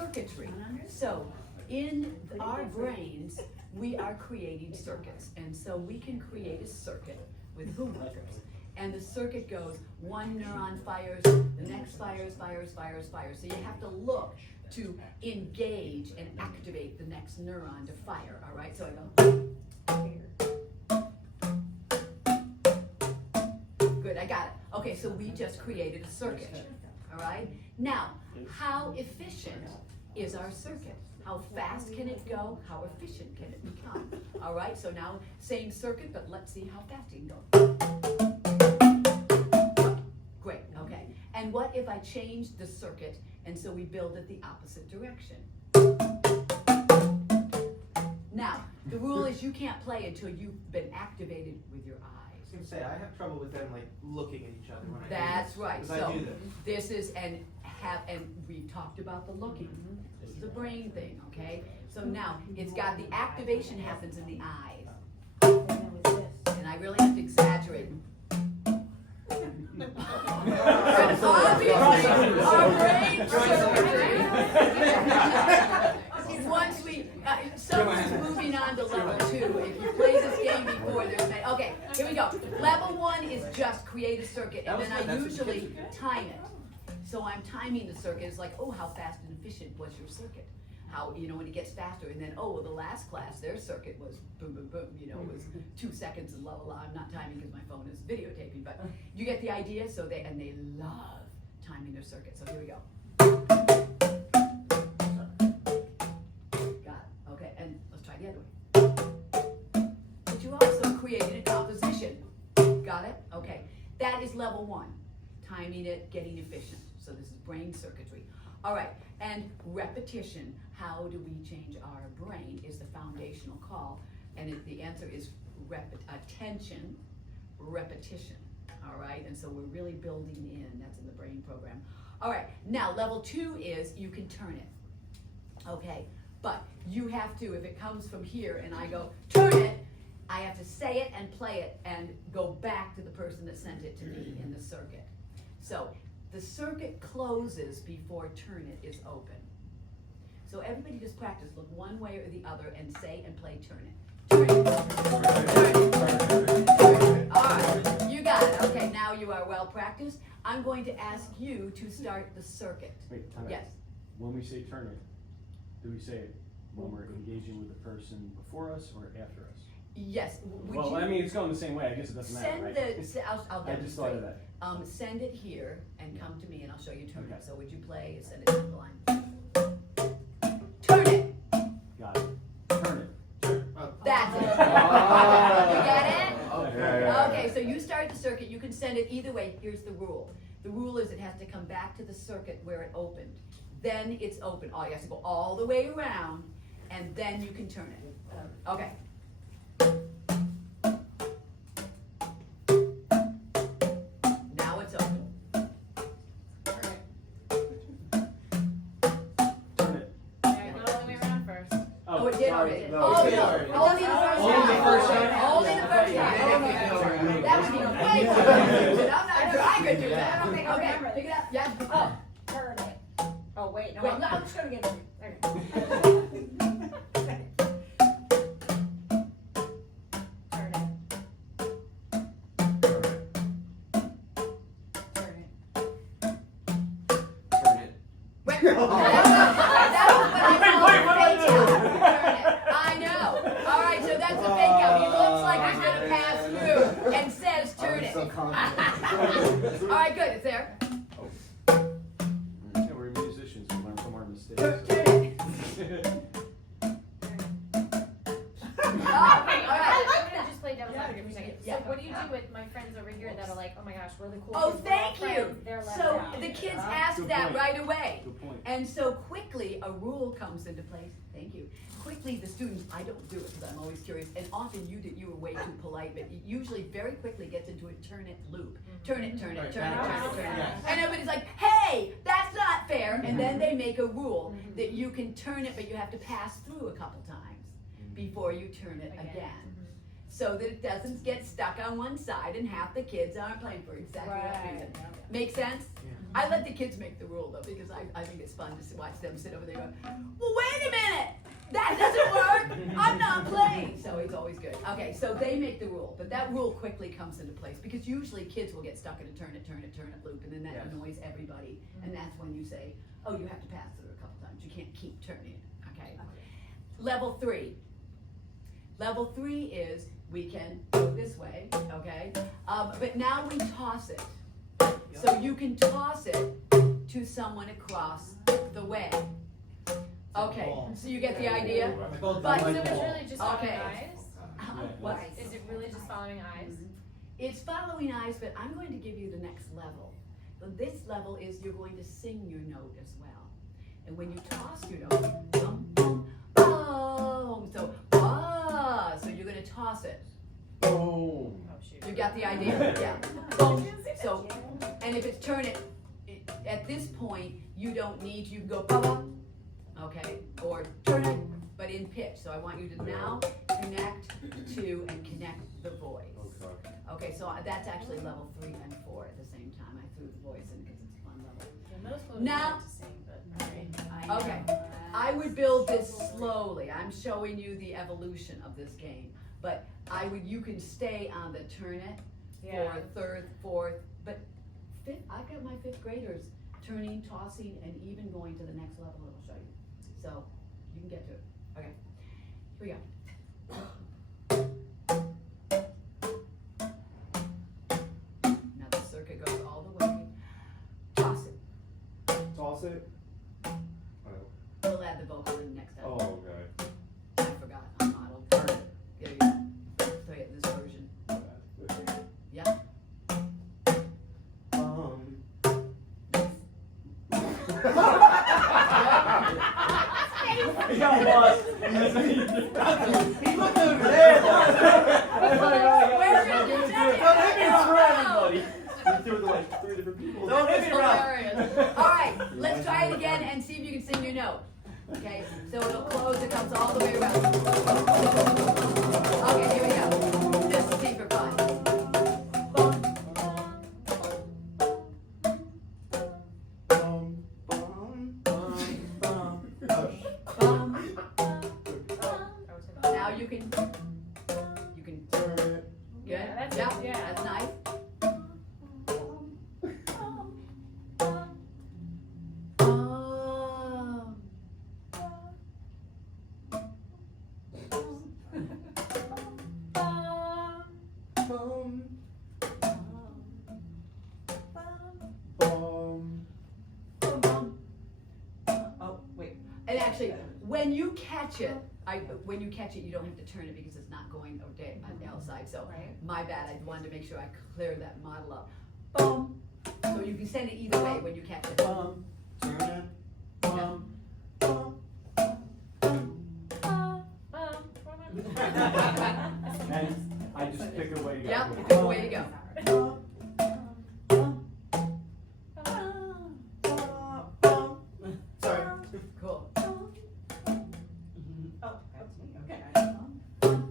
circuitry. So in our brains, we are creating circuits. And so we can create a circuit with Boomwhackers. And the circuit goes, one neuron fires, the next fires. So you have to look to engage and activate the next neuron to fire, all right? So I go. Good, I got it. Okay, so we just created a circuit, all right? Now, how efficient is our circuit? How fast can it go? How efficient can it become? All right, so now same circuit, but let's see how fast it can go. Great, okay. And what if I change the circuit and so we build it the opposite direction? Now, the rule is you can't play until you've been activated with your eyes. I was gonna say, I have trouble with them like looking at each other when I That's do this. right. Because So I do this. this is, and we've talked about the looking. This is a brain thing, okay? So now, it's got the activation happens in the eyes. And I really have to exaggerate. And obviously, our brain circuitry, once we, someone's moving on to level 2. If you played this game before, okay, here we go. Level 1 is just create a circuit, and then I usually time it. So I'm timing the circuit. It's like, oh, how fast and efficient was your circuit? How, when it gets faster, and then, oh, well, the last class, their circuit was boom, boom, boom, it was 2 seconds and blah, blah, blah. I'm not timing because my phone is videotaping, but you get the idea? So they love timing their circuit. So here we go. Got it. Okay, and let's try the other way. But you also created a composition. Got it? Okay. That is level 1. Timing it, getting efficient. So this is brain circuitry. All right, and repetition. How do we change our brain is the foundational call. And the answer is attention, repetition. All right, and so we're really building in. That's in the brain program. All right, now level 2 is you can turn it. Okay, but you have to, if it comes from here and I go, turn it, I have to say it and play it and go back to the person that sent it to me in the circuit. So the circuit closes before turn it is open. So everybody just practice, look one way or the other and say and play turn it. Turn it. All right, you got it. Okay, now you are well practiced. I'm going to ask you to start the circuit. Wait, time out. Yes. When we say turn it, do we say it when we're engaging with the person before us or after us? Yes. Well, I mean, it's going the same way. I guess it doesn't matter, Send right? I'll I just thought of that. Send it here and come to me and I'll show you turn Okay. it. So would you play, send it down the line. Turn it. Got it. Turn it. That's it. Oh. You get it? Yeah. Okay, so you start the circuit. You can send it either way. Here's the rule. The rule is it has to come back to the circuit where it opened. Then it's open. Oh, you have to go all the way around and then you can turn it. Okay. Now it's open. Turn it. Yeah, go all the way around first. Oh, it did sorry. already. No, Oh, it did no. already. Only the first Only time. the first time. Only the first time. That would be way more confusing. I'm not sure I could do that. I don't think I Okay, remember pick it up. Yeah. Turn it. Oh, wait, no. Wait, no. I'm just gonna get it. Okay. Turn it. Turn it. Turn it. Wait, that was what I call a fake out. I know. All right, so that's a fake out. He looks like he's gonna pass through and says turn it. So confident. All right, good. It's there. Yeah, we're musicians. We learn from our mistakes. Turn it. Okay, All right. I'm gonna just play devil's advocate for a second. Yeah. So what do you do with my friends over here that are like, oh my gosh, we're the cool Oh, kids, we're all thank you. friends, they're left So out. the kids ask Good that point. right away. Good point. And so quickly a rule comes into place. Thank you. Quickly the students, I don't do it because I'm always curious, and often you were way too polite, but it usually very quickly gets into a turn it loop. Turn it, turn it, turn it, turn it, turn it. Yeah. And everybody's like, hey, that's not fair. And then they make a rule that you can turn it, but you have to pass through a couple times before you turn it again. so that it doesn't get stuck on one side and half the kids aren't playing for exactly that reason. Make sense? Yeah. I let the kids make the rule though, because I think it's fun to watch them sit over there going, well, wait a minute, that doesn't work, I'm not playing. So it's always good. Okay, so they make the rule, but that rule quickly comes into place, because usually kids will get stuck in a turn it loop, and then that Yes. annoys everybody, and that's when you say, oh, you have to pass through a couple times, you can't keep turning it, okay? Level 3. Level 3 is, we can go this way, okay? But now we toss it. So you can toss it to someone across the way. Okay, so you get the idea? But- So it's really just following Okay. eyes? What? Is it really just following eyes? It's following eyes, but I'm going to give you the next level. This level is you're going to sing your note as well. And when you toss your note, bum, bum, boom. So, so you're going to toss it. Boom. Oh, shoot. You got the idea? Yeah. Boom. So, and if it's turn it, at this point, you don't need, you can go ba, okay, or turn it, but in pitch. So I want you to now connect to and connect the voice. Okay. Okay, so that's actually level 3 and 4 at the same time. I threw the voice in because it's a fun level. Yeah, most folks Now- like to sing, but alright. Okay, I would build this slowly. I'm showing you the evolution of this game. But you can stay on the turn it, Yeah. 4th, 3rd, 4th, but I've got my 5th graders turning, tossing, and even going to the next level that I'll show you. So you can get to it. Okay, here we go. Now the circuit goes all the way. Toss it. Toss it. We'll add the vocal in next time. Oh, okay. I forgot. I'm model. Turn it. There you go. So yeah, this version. Yeah. He got lost. He looked over there. Where is your jacket? Don't hit me, It's for Rob. everybody. We threw it to like 3 different people. Don't hit me, Rob. Hilarious. All right, let's try it again and see if you can sing your note. Okay, so it'll close, it comes all the way around. Okay, here we go. This is super fun. Now you can good. Yeah, that's Yeah, it, yeah. that's nice. Oh, wait. And actually, when you catch it, you don't have to turn it because it's not going on the outside. So Right. my bad. I wanted to make sure I cleared that model up. Boom. So you can send it either way when you catch it. And I just pick a way to go. Yep, you pick a way to go. Sorry. Cool. Oh, that's me. Okay.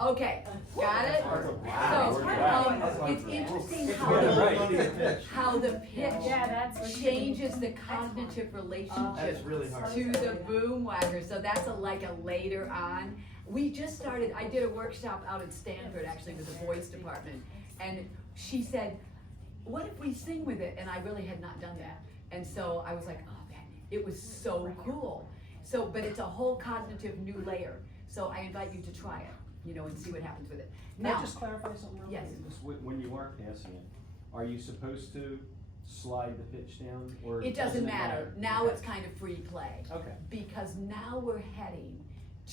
Okay, got it? Wow. So, it's interesting how Yeah, the, right. how the pitch Yeah, that's what changes the cognitive relationship That's really hard. to the Boomwhacker. So that's like a later on. We just started, I did a workshop out at Stanford actually with the voice department. And she said, what if we sing with it? And I really had not done that. And so I was like, oh man, it was so cool. So, but it's a whole cognitive new layer. So I invite you to try it, and see what happens with it. Can I Now, just clarify something real Yes. quick? Just when you are passing it, are you supposed to slide the pitch down, or it doesn't matter. Now Okay. it's kind of free play. Okay. Because now we're heading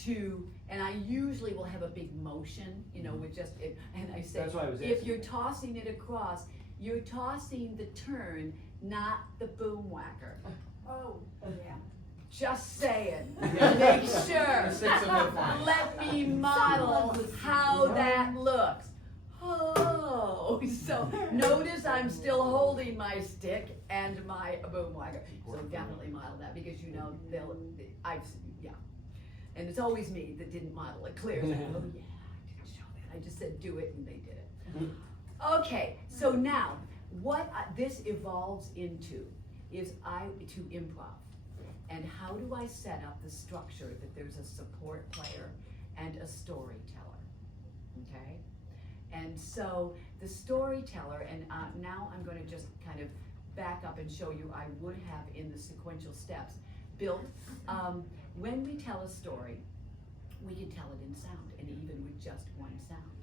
to, and I usually will have a big motion, with just it, and I say, That's why I was if asking. you're tossing it across, you're tossing the turn not the Boomwhacker. Oh, yeah. Just saying. Yeah. Make The sure. six of no flying. Let me model how that looks. Oh, so notice I'm still holding my stick and my Boomwhacker. So definitely model that because you know yeah. And it's always me that didn't model it clear. It's like, oh yeah, I didn't show that. I just said do it and they did it. Okay, so now what this evolves into is to improv. And how do I set up the structure that there's a support player and a storyteller, okay? And so the storyteller, and now I'm going to just kind of back up and show you I would have in the sequential steps built. When we tell a story, we can tell it in sound, and even with just one sound.